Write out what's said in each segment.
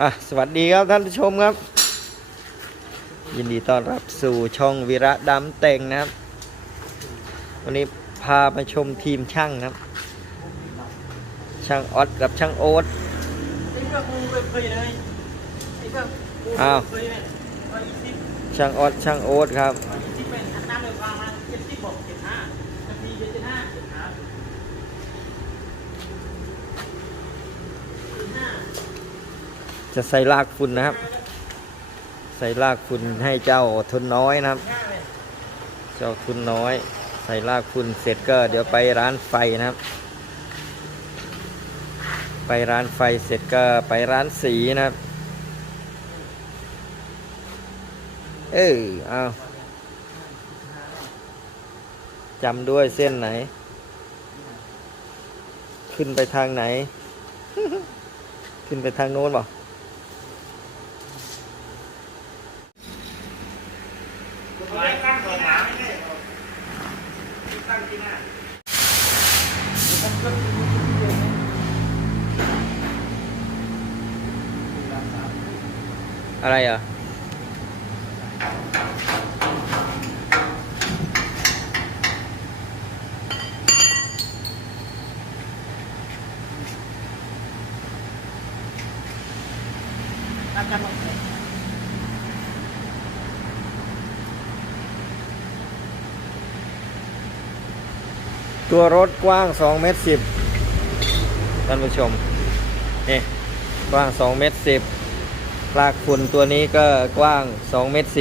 อะสวัสดีครับท่านผู้ชมครับ ยินดีต้อนรับสู่ช่องวีระดำแต่งนะครับ วันนี้พามาชมทีมช่างนะครับ ช่างออดกับช่างโอ๊ตอ้าวช่างออดช่างโอ๊ตครับ จะใส่ลากฝุ่นนะครับ ใส่ลากฝุ่นให้เจ้าทุนน้อยนะครับ เจ้าทุนน้อย ใส่ลากฝุ่นเสร็จก็เดี๋ยวไปร้านไฟนะครับ ไปร้านไฟเสร็จก็ไปร้านสีนะครับ เออเอาจำด้วยเส้นไหน ขึ้นไปทางไหน ขึ้นไปทางโน้นเอะไรอะตัวรถกว้าง2เมตร10ท่านผู้ชมนี่กว้าง2เมตร10 ลากฝุ่นตัวนี้ก็กว้าง2เมตร4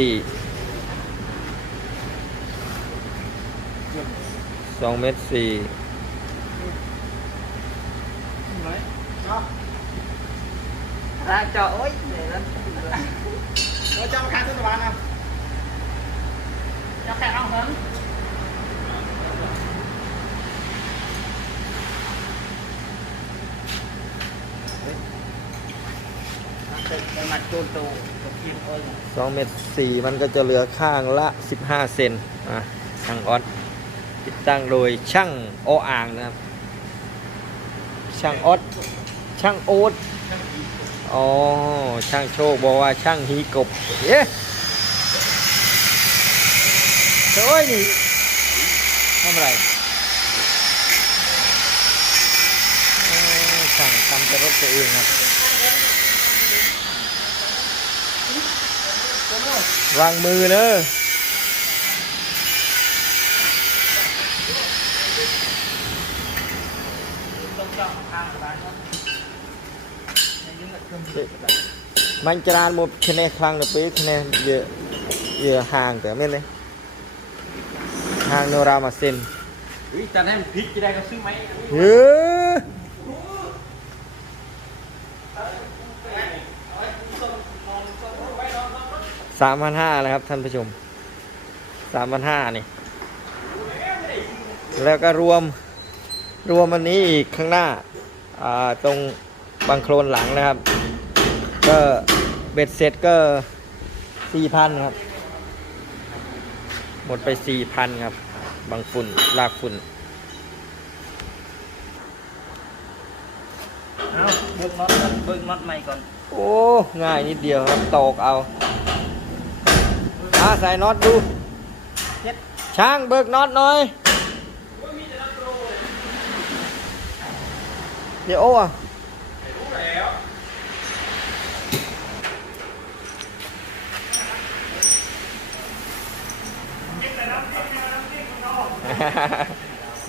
2เมตร4 ra cho ối để lên Rồi cho khai tên bạn nào cho khai không hứng cái mặt trôn tù tục kiên ơi 2เมตร4มันก็จะเหลือข้างละ15เซนอะช่างออดติดตั้งโดยช่างโออ่างนะครับ ช่างออดช่างโอ๊ตอ๋อช่างโชคบอกว่าช่างฮีกบเอ๊ะเฮ้ยนี่ทำอะไรเอ้ยช่างทำแต่รถตัวเองครั วางมือเนอะมันจรานหมดคะแนนครั้งละปีคะแนนเยอะเยอะห่างแต่ไม่เลยห่าง สามพันห้าเลยครับท่านผู้ชมสามพันห้านี่ แล้วก็รวมรวมอันนี้อีกข้างหน้าอ่าตรงบังโคลนหลังนะครับ ก็เบ็ดเสร็จก็สี่พันครับ หมดไปสี่พันครับ บางฝุ่นลากฝุ่น Đâu, bước nót bước nót mày còn โอ้ ง่ายนิดเดียวครับตอกเอา อาใส่น็อตดู Chết. ช่างเบิกน็อตหน่อยเดี๋ยวโอ้อะ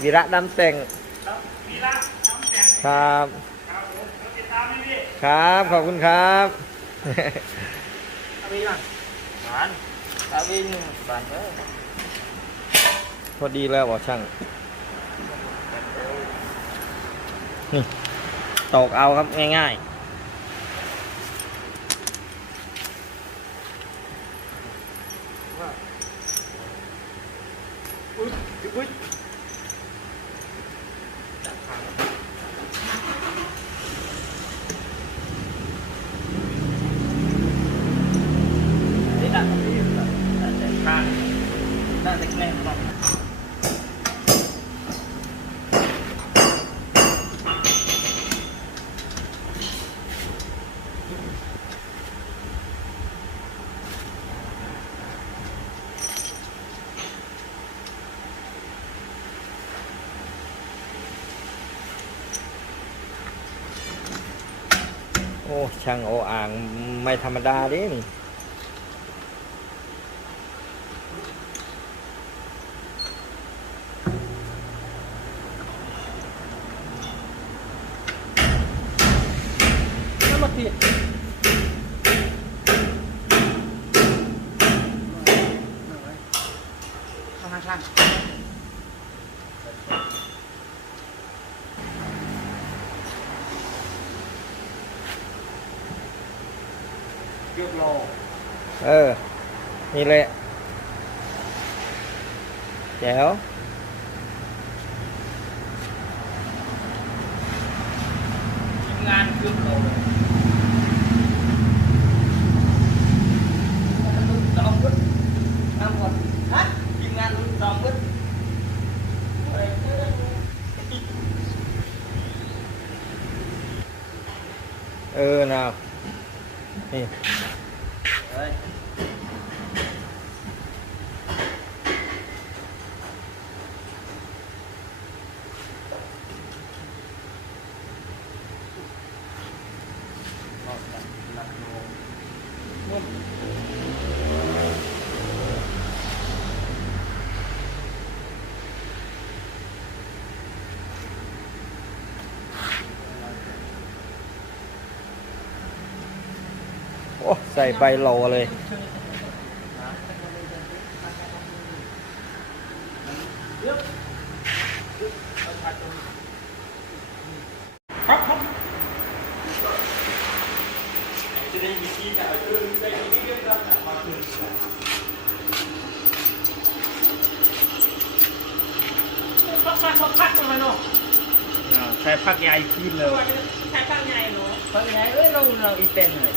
วีระดำแต่งครับครับ ขอบคุณครับ Tao đi rồi Bạn Tao đi bạn đó พอดีแล้วบอกช่างนี่ตอกเอาครับง่ายๆ น้าแรกๆครับโอ้ ช่างโออ่างไม่ธรรมดาดิ่นางข้างเกือบโลเออ นี่แหละแจ๋วทีมงานเกือบโลรุ่นสองวุฒิทำหมดฮะทีมงานรุ่นสองวุฒิ เออนะนี่ ใส่ใบโลเลย ครับครับจะได้มีที่จะเอาเรื่องใส่ที่เรียบร้อยมาคืนพักพักพักพักทำไมเนาะใช้พักใหญ่ขึ้นเลยใช้พักใหญ่เนาะพักใหญ่เอ้ยเราเราอีเต็นเลย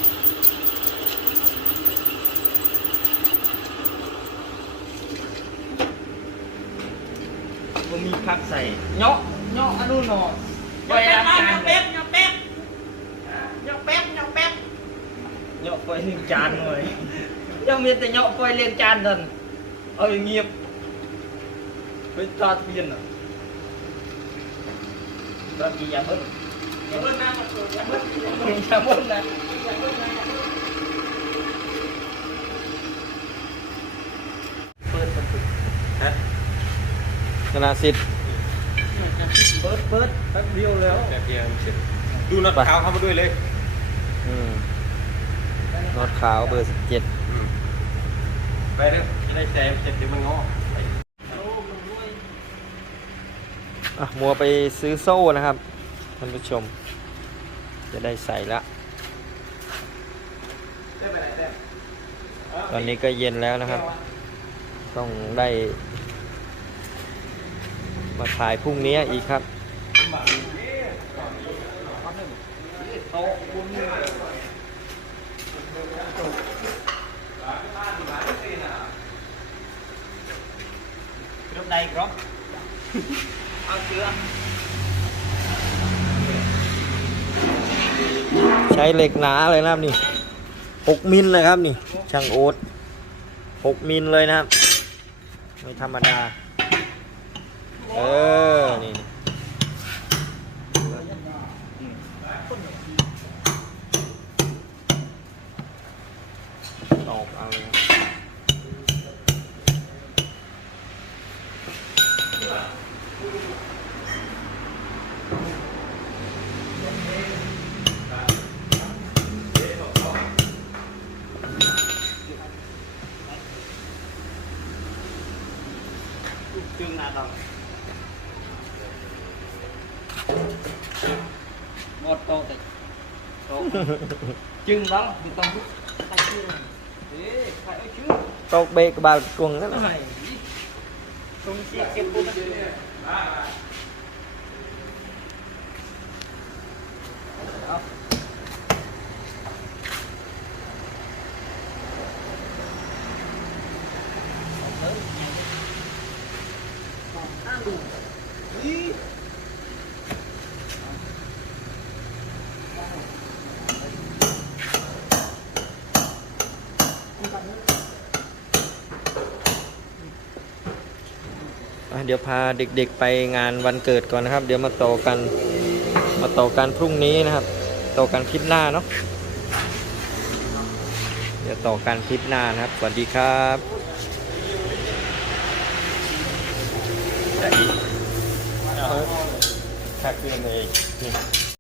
มันมี พักใส่เนาะเนาะอันนู้นเนาะยกแป๊บมายกแป๊บยกแป๊บยกแป๊บยกแป๊บเนาะไปเลี้ยงจานเลยยังมีแต่เนาะไปเลี้ยงจานเดินเอ้ยเงียบไปจอดเปลี่ยนอะตอนกี่ยาเบิ้ลอย่าเบิ้ลนะขอโทษอย่าเบิ้ลยาเบิ้ลนะอย่าเบิ้ลนะเปิดประตูฮะธนาสิทธิ์ เปิดเปิดแป๊บเดียวแล้วแบบเดียวเสร็จดูน็อตเท้าเข้ามาด้วยเลยอืมน็อตขาวเบอร์สิบเจ็ดไปเร็วจะได้แซมเสร็จเดี๋ยวมันงอไปอะมัวไปซื้อโซ่นะครับท่านผู้ชม จะได้ใส่ละได้ไปไหนแซมตอนนี้ก็เย็นแล้วนะครับ ต้องได้ มาถ่ายพรุ่งนี้อีกครับโต๊ะบุญเลยรถใดครับเอาเชือใช้เหล็กหนาเลยนะครับนี่หกมิลเลยครับนี่ ช่างโอ๊ตหกมิลเลยนะครับ ไม่ธรรมดา เออ นี่ตอกเอาเลยครับ จึงหน้าต้องหมดโต๊ะเลย โต๊ะจึง đó thì ต้องพูดใครชื่อเอ๊ะใครเดี๋ยวพาเด็กๆไปงานวันเกิดก่อนนะครับ เดี๋ยวมาต่อกัน มาต่อกันพรุ่งนี้นะครับต่อกันคลิปหน้าเนาะเดี๋ยวต่อกันคลิปหน้านะครับ สวัสดีครับแท็กเพื่อนเอง